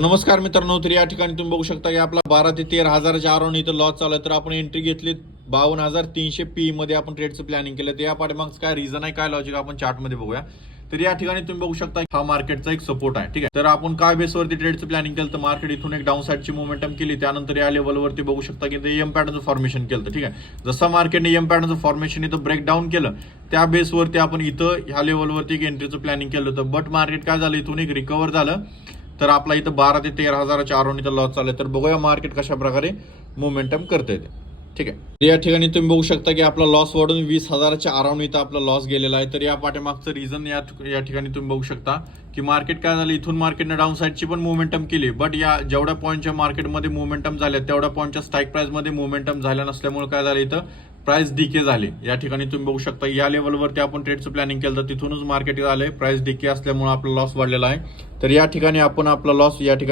नमस्कार मित्रांनो, तर या ठिकाणी तुम्ही बघू शकता की आपला 12 ते 13 हजाराच्या आराउंड इथं लॉस चालू आहे. तर आपण एंट्री घेतली 52,300 पी मध्ये आपण ट्रेडचं प्लॅनिंग केलं. तर या पाठीमागचं काय रिझन आहे, काय लॉजिक आपण चार्टमध्ये बघूया. तर या ठिकाणी तुम्ही बघू शकता हा मार्केटचा एक सपोर्ट आहे. ठीक आहे, तर आपण काय बेसवरती ट्रेडचं प्लॅनिंग केलं, तर मार्केट इथून एक डाऊन साईडची मोमेंटम केली, त्यानंतर या लेवलवरती बघू शकता की ते एम पॅटर्नचं फॉर्मेशन केलं. ठीक आहे, जसं मार्केटने एम पॅटर्नचं फॉर्मेशन इथं ब्रेक डाऊन केलं, त्या बेसवरती आपण इथं ह्या लेवलवरती एक एंट्रीचं प्लॅनिंग केलं होतं. बट मार्केट काय झालं, इथून एक रिकव्हर झालं, तर आपला इथं 12 ते 13 हजाराच्या अराउंड इथं लॉस चालू आहे. तर बघूया मार्केट कशा प्रकारे मोमेंटम करता येते. ठीक आहे, या ठिकाणी तुम्ही बघू शकता की आपला लॉस वाढून 20,000च्या अराउंड इथं आपला लॉस गेलेला आहे. तर या पाठीमागचं रिझन या ठिकाणी तुम्ही बघू शकता की मार्केट काय झालं, इथून मार्केटने डाऊन साईडची पण मोमेंटम केली, बट या जेवढ्या पॉईंटच्या मार्केटमध्ये मोमेंटम झाल्या तेवढ्या पॉईंटच्या स्ट्राईक प्राइसमध्ये मोमेंटम झाल्या नसल्यामुळे काय झालं, इथं प्राइस डिके झाले. या ठिकाणी तुम्ही बघू शकता या लेवलवरती आपण ट्रेडचं प्लॅनिंग केलं, तर तिथूनच मार्केट आलंय, प्राइस डिके असल्यामुळे आपला लॉस वाढलेला आहे. तर या ठिकाणी आपण आपला लॉस या ठिकाणी